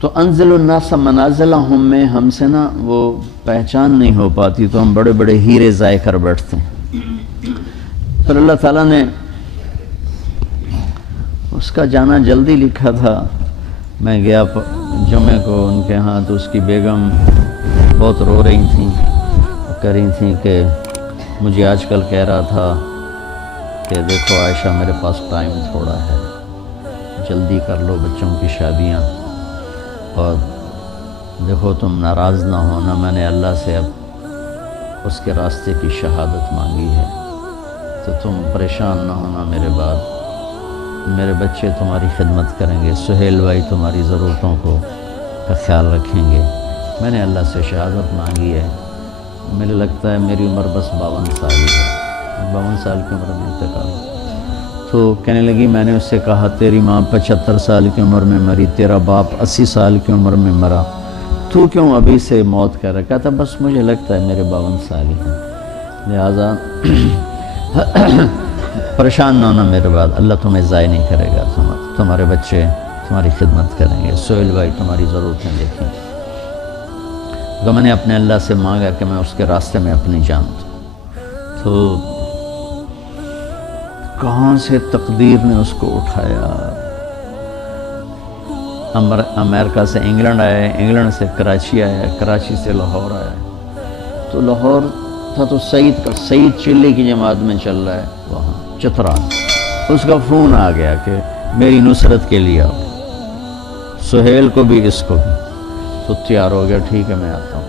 تو انزل الناس منازلہم میں ہم سے نا وہ پہچان نہیں ہو پاتی، تو ہم بڑے بڑے ہیرے ضائع کر بیٹھتے ہیں۔ پھر اللہ تعالیٰ نے اس کا جانا جلدی لکھا تھا۔ میں گیا جمعے کو ان کے ہاں، تو اس کی بیگم بہت رو رہی تھیں، کہہ رہی تھیں کہ مجھے آج کل کہہ رہا تھا کہ دیکھو عائشہ میرے پاس ٹائم تھوڑا ہے، جلدی کر لو بچوں کی شادیاں، اور دیکھو تم ناراض نہ ہونا، میں نے اللہ سے اب اس کے راستے کی شہادت مانگی ہے، تو تم پریشان نہ ہونا میرے بعد، میرے بچے تمہاری خدمت کریں گے، سہیل بھائی تمہاری ضرورتوں کا خیال رکھیں گے، میں نے اللہ سے شہادت مانگی ہے۔ مجھے لگتا ہے میری عمر بس 52 سال ہے، 52 سال کی عمر میں انتقال۔ تو کہنے لگی میں نے اس سے کہا تیری ماں 75 سال کی عمر میں مری، تیرا باپ 80 سال کی عمر میں مرا، تو کیوں ابھی سے موت کر رہا؟ کہتا بس مجھے لگتا ہے میرے 52 سال ہی ہیں، لہٰذا پریشان نہ ہونا میرے بعد، اللہ تمہیں ضائع نہیں کرے گا، تمہارے بچے تمہاری خدمت کریں گے، سہیل بھائی تمہاری ضرورتیں دیکھیں گے۔ تو میں نے اپنے اللہ سے مانگا کہ میں اس کے راستے میں اپنی جان دوں، تو کہاں سے تقدیر نے اس کو اٹھایا، امریکہ سے انگلینڈ آیا، انگلینڈ سے کراچی آیا، کراچی سے لاہور آیا، تو لاہور تھا تو سعید چلی کی جماعت میں چل رہا ہے وہاں چترا، اس کا فون آ گیا کہ میری نصرت کے لیے آؤ، سہیل کو بھی اس کو بھی، تو تیار ہو گیا، ٹھیک ہے میں آتا ہوں،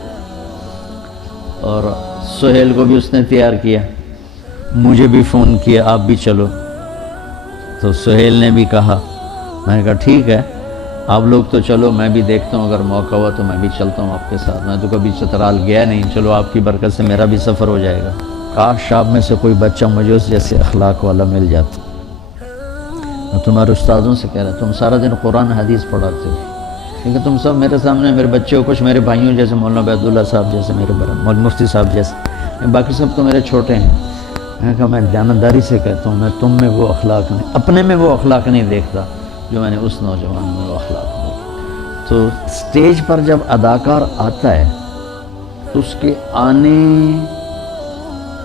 اور سہیل کو بھی اس نے تیار کیا، مجھے بھی فون کیا آپ بھی چلو، تو سہیل نے بھی کہا، میں نے کہا ٹھیک ہے آپ لوگ تو چلو، میں بھی دیکھتا ہوں اگر موقع ہوا تو میں بھی چلتا ہوں آپ کے ساتھ، میں تو کبھی چترال گیا نہیں، چلو آپ کی برکت سے میرا بھی سفر ہو جائے گا، کاش آپ میں سے کوئی بچہ مجھے اس جیسے اخلاق والا مل جاتا۔ میں تمہارے استادوں سے کہہ رہا تم سارا دن قرآن حدیث پڑھاتے ہو، کیونکہ تم سب میرے سامنے میرے بچے ہو، کچھ میرے بھائیوں جیسے مولانا عبیداللہ صاحب جیسے، میرے مولانا مفتی صاحب جیسے، باقی سب تو میرے چھوٹے ہیں۔ میں نے کہا میں دیانتداری سے کہتا ہوں، میں تم میں وہ اخلاق نہیں، اپنے میں وہ اخلاق نہیں دیکھتا جو میں نے اس نوجوان میں وہ اخلاق دیکھا۔ تو سٹیج پر جب اداکار آتا ہے تو اس کے آنے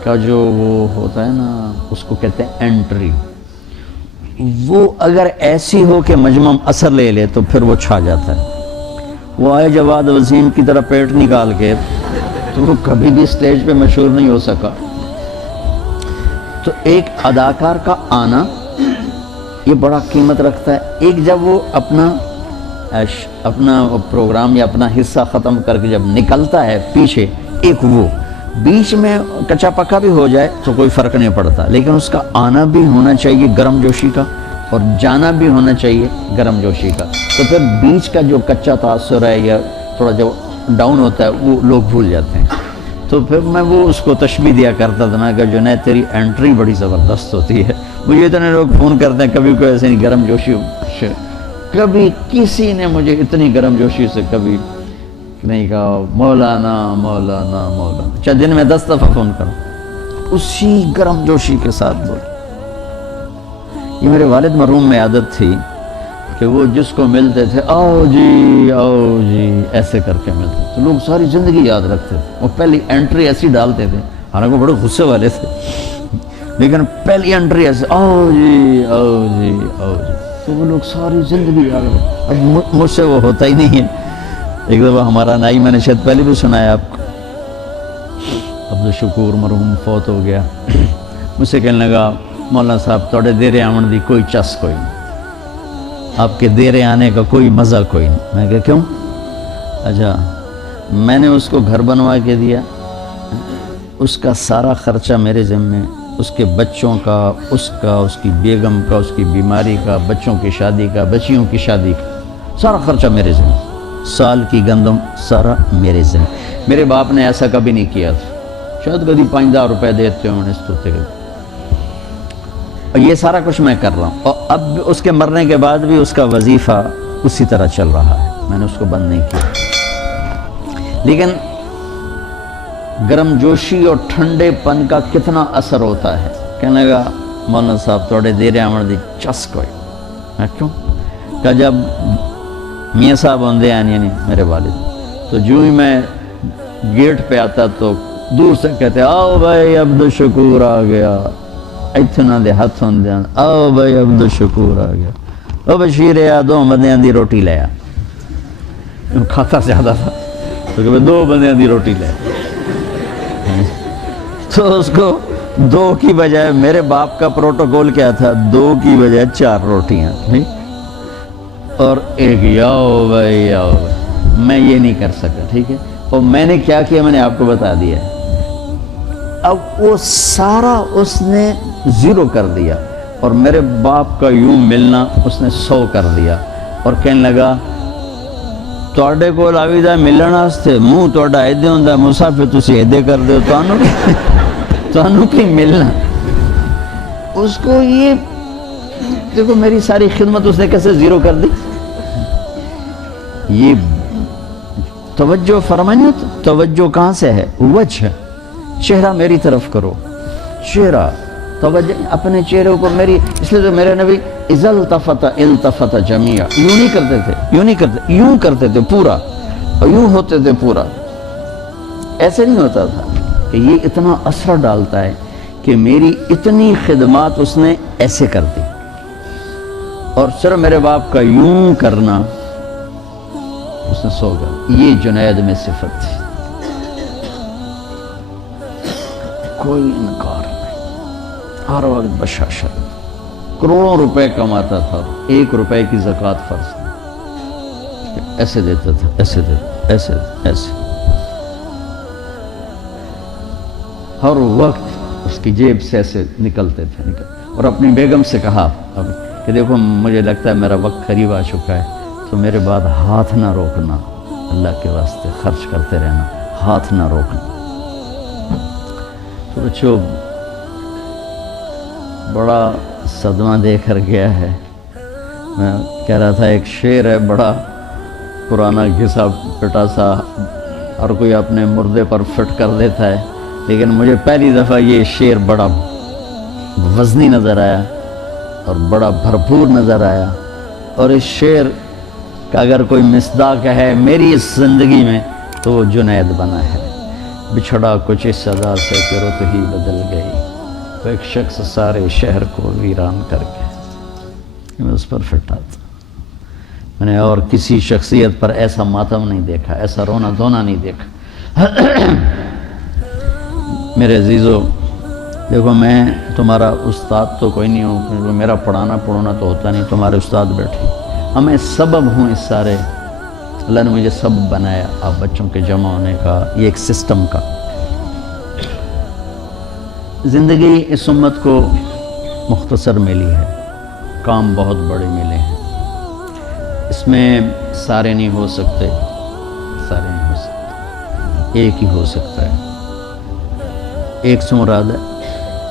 کا جو وہ ہوتا ہے نا، اس کو کہتے ہیں انٹری، وہ اگر ایسی ہو کہ مجمع اثر لے لے تو پھر وہ چھا جاتا ہے۔ وہ آئے جواد وسیم کی طرح پیٹ نکال کے تو وہ کبھی بھی سٹیج پہ مشہور نہیں ہو سکا۔ تو ایک اداکار کا آنا یہ بڑا قیمت رکھتا ہے۔ ایک جب وہ اپنا پروگرام یا اپنا حصہ ختم کر کے جب نکلتا ہے پیچھے، ایک وہ بیچ میں کچا پکا بھی ہو جائے تو کوئی فرق نہیں پڑتا، لیکن اس کا آنا بھی ہونا چاہیے گرم جوشی کا، اور جانا بھی ہونا چاہیے گرم جوشی کا، تو پھر بیچ کا جو کچا تاثر ہے یا تھوڑا جو ڈاؤن ہوتا ہے وہ لوگ بھول جاتے ہیں۔ تو پھر میں وہ اس کو تشبیہ دیا کرتا تھا نا کہ جنید تیری انٹری بڑی زبردست ہوتی ہے۔ مجھے اتنے لوگ فون کرتے ہیں، کبھی کوئی ایسے نہیں گرم جوشی، کبھی کسی نے مجھے اتنی گرم جوشی سے کبھی نہیں کہا مولانا مولانا مولانا، چاہے دن میں 10 دفعہ فون کرو، اسی گرم جوشی کے ساتھ بول۔ یہ میرے والد مرحوم میں عادت تھی کہ وہ جس کو ملتے تھے آؤ جی ایسے کر کے ملتے تھے، تو لوگ ساری زندگی یاد رکھتے تھے۔ وہ پہلی انٹری ایسی ڈالتے تھے، حالانکہ وہ بڑے غصے والے تھے، لیکن پہلی انٹری ایسے آؤ جی آؤ جی آؤ جی، تو وہ لوگ ساری زندگی یاد رکھتے۔ اب مجھ سے وہ ہوتا ہی نہیں ہے۔ ایک دفعہ ہمارا نائی، میں نے شاید پہلے بھی سنایا آپ کو، عبدالشکور مرحوم فوت ہو گیا، مجھ سے کہنے لگا مولانا صاحب توڑے دیرے آمن دی کوئی چس کوئی نہیں، آپ کے دیرے آنے کا کوئی مزہ کوئی نہیں۔ میں کہا کیوں؟ اچھا میں نے اس کو گھر بنوا کے دیا، اس کا سارا خرچہ میرے ذمے، اس کے بچوں کا، اس کی بیگم کا، اس کی بیماری کا، بچوں کی شادی کا، بچیوں کی شادی کا، سارا خرچہ میرے ذمے، سال کی گندم سارا میرے ذمے۔ میرے باپ نے ایسا کبھی نہیں کیا تھا، شاید کبھی 5,000 روپے دیتے ہوں اس توتے کے، اور یہ سارا کچھ میں کر رہا ہوں، اور اب اس کے مرنے کے بعد بھی اس کا وظیفہ اسی طرح چل رہا ہے، میں نے اس کو بند نہیں کیا۔ لیکن گرم جوشی اور ٹھنڈے پن کا کتنا اثر ہوتا ہے۔ کہنے لگا مولانا صاحب توڑے دیرے آمن دی چس کوئی۔ میں کیوں؟ کہ جب میاں صاحب ہوندے ہیں یعنی میرے والد، تو جو ہی میں گیٹ پہ آتا تو دور سے کہتے آؤ بھائی عبد الشکور آ گیا، اتنا دے ہاتھ ہوندے ہیں آؤ بھائی عبد الشکور آ گیا، او بشیر آ دو بندیاں دی روٹی لے آ، کھاتا زیادہ تھا تو کہ 2 بندیاں دی روٹی لے آ، تو اس کو 2 کی بجائے میرے باپ کا پروٹوکول کیا تھا 2 کی بجائے 4 روٹیاں اور ایک یاؤ بھائی یاؤ بھائی، میں یہ نہیں کر سکا، ٹھیک ہے، اور میں نے کیا کیا میں نے آپ کو بتا دیا ہے۔ اب وہ سارا اس نے 0 کر دیا اور میرے باپ کا یوں ملنا اس نے 100 کر دیا اور کہنے لگا تواڈے کول آویدا ملن واسطے منہ تواڈا ایدے ہوندا مسافر تسی ایدے کر دیو، تانوں کی ملنا۔ اس کو یہ دیکھو میری ساری خدمت اس نے کیسے 0 کر دی۔ یہ توجہ فرمانی، توجہ کہاں سے ہے؟ وجہ، چہرہ میری طرف کرو، چہرہ توجہ اپنے چہرے اوپر میری، اس لیے تو میرے نبی اذا التفت التفت جميعا، یوں نہیں کرتے تھے، یوں نہیں کرتے، یوں کرتے تھے پورا، اور یوں ہوتے تھے پورا، ایسے نہیں ہوتا تھا کہ یہ اتنا اثر ڈالتا ہے کہ میری اتنی خدمات اس نے ایسے کر دی، اور صرف میرے باپ کا یوں کرنا اس نے 100 کر، یہ جنید میں صفت تھی، کوئی انکار نہیں، ہر وقت بشاشت، کروڑوں روپے کماتا تھا، 1 روپے کی زکوٰۃ فرض تھی، ایسے دیتا تھا، ایسے دیتا، ایسے ایسے، ہر وقت اس کی جیب سے ایسے نکلتے تھے اور اپنی بیگم سے کہا کہ دیکھو مجھے لگتا ہے میرا وقت قریب آ چکا ہے، تو میرے بعد ہاتھ نہ روکنا، اللہ کے واسطے خرچ کرتے رہنا، ہاتھ نہ روکنا۔ تو بچوں بڑا صدمہ دے کر گیا ہے، میں کہہ رہا تھا ایک شعر ہے بڑا پرانا گھسا پٹا سا، اور کوئی اپنے مردے پر فٹ کر دیتا ہے، لیکن مجھے پہلی دفعہ یہ شعر بڑا وزنی نظر آیا اور بڑا بھرپور نظر آیا، اور اس شعر کہ اگر کوئی مصداق ہے میری اس زندگی میں تو وہ جنید بنا ہے۔ بچھڑا کچھ اس سزا سے کہ رت ہی بدل گئی، وہ ایک شخص سارے شہر کو ویران کر کے، میں اس پر فٹا تھا، میں نے اور کسی شخصیت پر ایسا ماتم نہیں دیکھا، ایسا رونا دھونا نہیں دیکھا۔ میرے عزیزو دیکھو میں تمہارا استاد تو کوئی نہیں ہوں، میرا پڑھانا پڑھونا تو ہوتا نہیں، تمہارے استاد بیٹھے، ہمیں سبب ہوں اس سارے، اللہ نے مجھے سبب بنایا آپ بچوں کے جمع ہونے کا، یہ ایک سسٹم کا۔ زندگی اس امت کو مختصر ملی ہے، کام بہت بڑے ملے ہیں، اس میں سارے نہیں ہو سکتے، سارے نہیں ہو سکتے، ایک ہی ہو سکتا ہے، ایک سے مراد ہے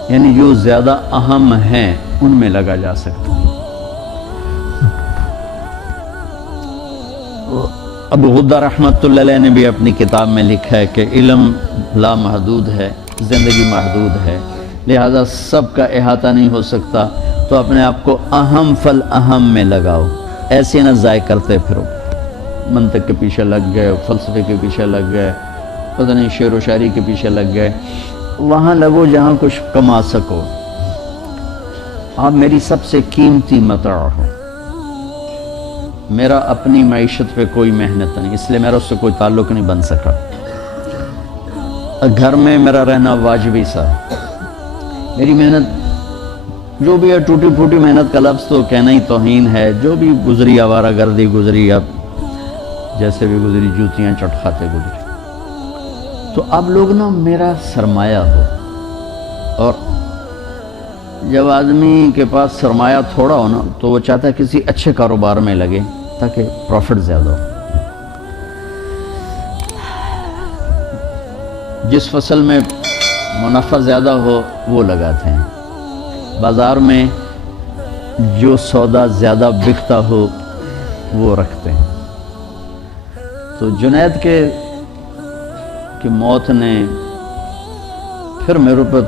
یعنی جو زیادہ اہم ہیں ان میں لگا جا سکتا ہے۔ ابو غدہ رحمۃ اللہ علیہ نے بھی اپنی کتاب میں لکھا ہے کہ علم لامحدود ہے، زندگی محدود ہے، لہذا سب کا احاطہ نہیں ہو سکتا، تو اپنے آپ کو اہم فالاہم میں لگاؤ، ایسے نہ ضائع کرتے پھرو، منطق کے پیچھے لگ گئے، فلسفے کے پیچھے لگ گئے، پتہ نہیں شعر و شاعری کے پیچھے لگ گئے، وہاں لگو جہاں کچھ کما سکو، آپ میری سب سے قیمتی متاع ہو، میرا اپنی معیشت پہ کوئی محنت نہیں، اس لیے میرا اس سے کوئی تعلق نہیں بن سکا، گھر میں میرا رہنا واجبی سا، میری محنت جو بھی ہے ٹوٹی پھوٹی محنت کا لفظ تو کہنا ہی توہین ہے، جو بھی گزری آوارہ گردی گزری، اب جیسے بھی گزری جوتیاں چٹکھاتے گزری، تو اب لوگ نا میرا سرمایہ ہو، اور جب آدمی کے پاس سرمایہ تھوڑا ہو نا تو وہ چاہتا ہے کسی اچھے کاروبار میں لگے تاکہ پروفٹ زیادہ ہو، جس فصل میں منافع زیادہ ہو وہ لگاتے ہیں، بازار میں جو سودا زیادہ بکتا ہو وہ رکھتے ہیں۔ تو جنید کی موت نے پھر میرے پر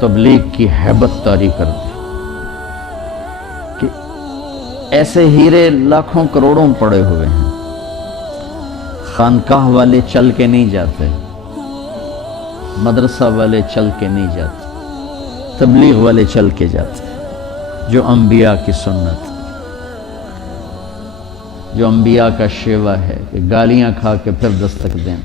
تبلیغ کی ہیبت طاری کر دی کہ ایسے ہیرے لاکھوں کروڑوں پڑے ہوئے ہیں، خانقاہ والے چل کے نہیں جاتے، مدرسہ والے چل کے نہیں جاتے، تبلیغ والے چل کے جاتے، جو انبیاء کی سنت، جو انبیاء کا شیوا ہے کہ گالیاں کھا کے پھر دستک دیں۔